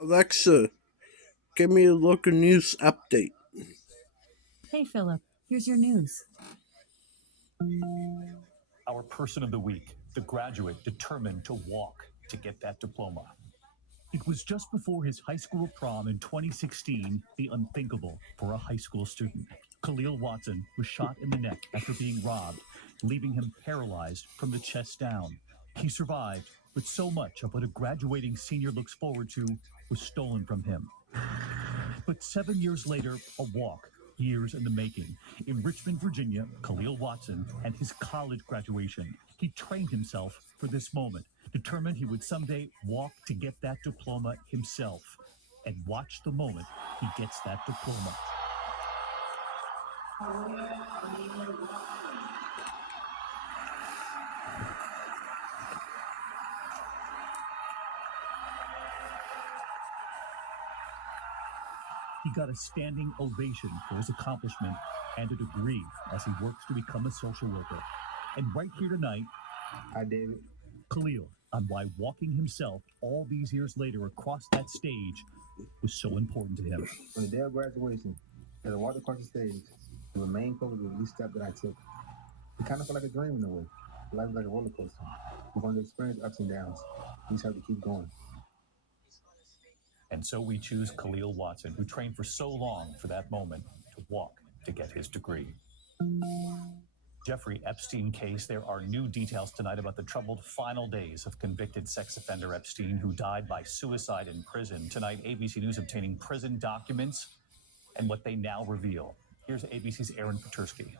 Alexa, give me a local news update. Hey, Philip, here's your news. Our person of the week, the graduate determined to walk to get that diploma. It was just before his high school prom in 2016, the unthinkable for a high school student. Khalil Watson was shot in the neck after being robbed, leaving him paralyzed from the chest down. He survived, but so much of what a graduating senior looks forward to was stolen from him. But 7 years later, a walk, years in the making. In Richmond, Virginia, Khalil Watson had his college graduation. He trained himself for this moment, determined he would someday walk to get that diploma himself. And watch the moment he gets that diploma. He got a standing ovation for his accomplishment and a degree as he works to become a social worker. And right here tonight, Hi, David. Khalil, on why walking himself all these years later across that stage was so important to him. On the day of graduation, as I walked across the stage, the main focus was each step that I took. It kind of felt like a dream in a way. Life is like a roller coaster. We're going to experience ups and downs. We just have to keep going. And so we choose Khalil Watson, who trained for so long for that moment to walk to get his degree. Jeffrey Epstein case. There are new details tonight about the troubled final days of convicted sex offender Epstein, who died by suicide in prison. Tonight, ABC News obtaining prison documents and what they now reveal. Here's ABC's Aaron Petersky.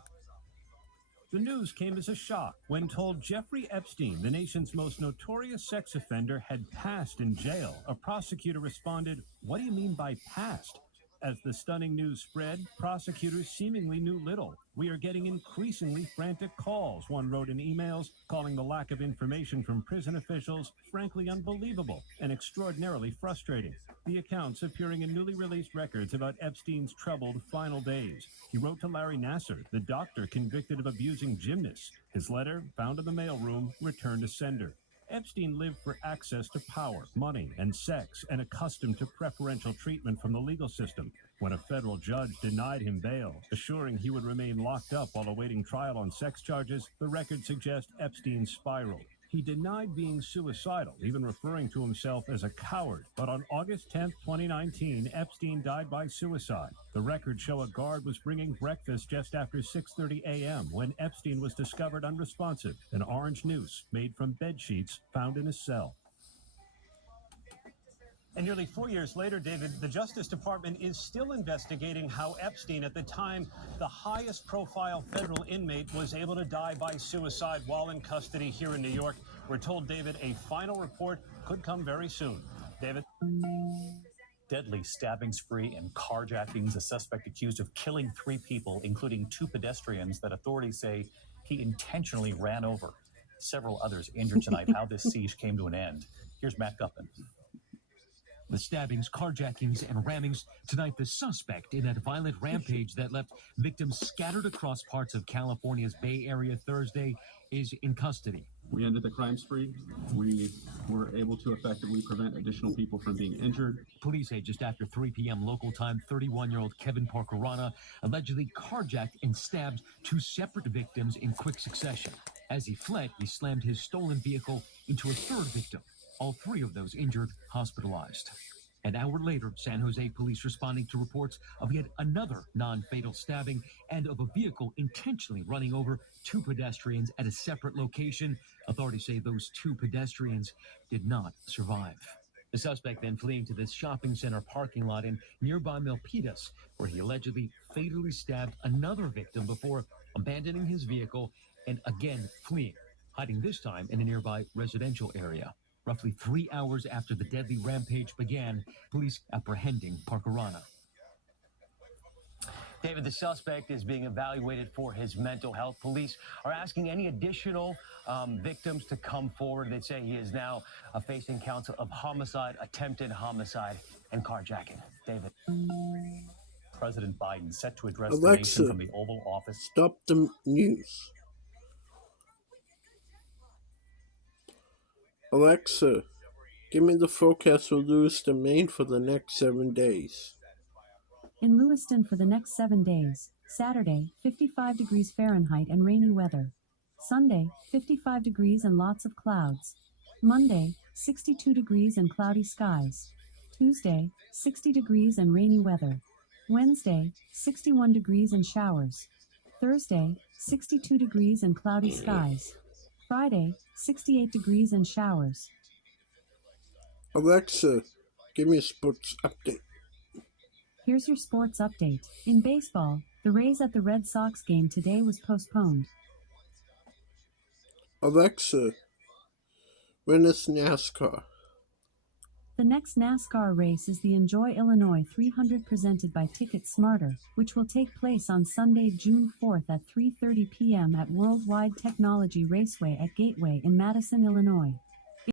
The news came as a shock when told Jeffrey Epstein, the nation's most notorious sex offender, had passed in jail. A prosecutor responded, "What do you mean by passed?" As the stunning news spread, prosecutors seemingly knew little. "We are getting increasingly frantic calls," one wrote in emails, calling the lack of information from prison officials frankly unbelievable and extraordinarily frustrating. The accounts appearing in newly released records about Epstein's troubled final days. He wrote to Larry Nasser, the doctor convicted of abusing gymnasts. His letter, found in the mailroom, returned to sender. Epstein lived for access to power, money, and sex, and accustomed to preferential treatment from the legal system. When a federal judge denied him bail, assuring he would remain locked up while awaiting trial on sex charges, the records suggest Epstein spiraled. He denied being suicidal, even referring to himself as a coward. But on August 10th, 2019, Epstein died by suicide. The records show a guard was bringing breakfast just after 6:30 a.m. when Epstein was discovered unresponsive, an orange noose made from bed sheets found in his cell. And nearly 4 years later, David, the Justice Department is still investigating how Epstein, at the time the highest profile federal inmate, was able to die by suicide while in custody here in New York. We're told, David, a final report could come very soon. David? Deadly stabbing spree and carjackings. A suspect accused of killing 3 people, including 2 pedestrians that authorities say he intentionally ran over. Several others injured tonight. How this siege came to an end. Here's Matt Guffin. The stabbings, carjackings, and rammings. Tonight, the suspect in that violent rampage that left victims scattered across parts of California's Bay Area Thursday is in custody. We ended the crime spree. We were able to effectively prevent additional people from being injured. Police say just after 3 p.m. local time, 31-year-old Kevin Porcarana allegedly carjacked and stabbed 2 separate victims in quick succession. As he fled, he slammed his stolen vehicle into a 3rd victim. All 3 of those injured hospitalized. An hour later, San Jose police responding to reports of yet another non-fatal stabbing and of a vehicle intentionally running over 2 pedestrians at a separate location. Authorities say those 2 pedestrians did not survive. The suspect then fleeing to this shopping center parking lot in nearby Milpitas, where he allegedly fatally stabbed another victim before abandoning his vehicle and again fleeing, hiding this time in a nearby residential area. Roughly 3 hours after the deadly rampage began, police apprehending Parkarana. David, the suspect is being evaluated for his mental health. Police are asking any additional victims to come forward. They say he is now facing counts of homicide, attempted homicide, and carjacking. David. President Biden set to address the nation Alexa, from the Oval Office. stop the news. Alexa, Give me the forecast for Lewiston, Maine for the next 7 days. In Lewiston for the next 7 days, Saturday, 55 degrees Fahrenheit and rainy weather. Sunday, 55 degrees and lots of clouds. Monday, 62 degrees and cloudy skies. Tuesday, 60 degrees and rainy weather. Wednesday, 61 degrees and showers. Thursday, 62 degrees and cloudy skies. Friday, 68 degrees and showers. Alexa, give me a sports update. Here's your sports update. In baseball, the Rays at the Red Sox game today was postponed. Alexa, when is NASCAR? The next NASCAR race is the Enjoy Illinois 300 presented by Ticket Smarter, which will take place on Sunday, June 4th at 3:30 p.m. at Worldwide Technology Raceway at Gateway in Madison, Illinois.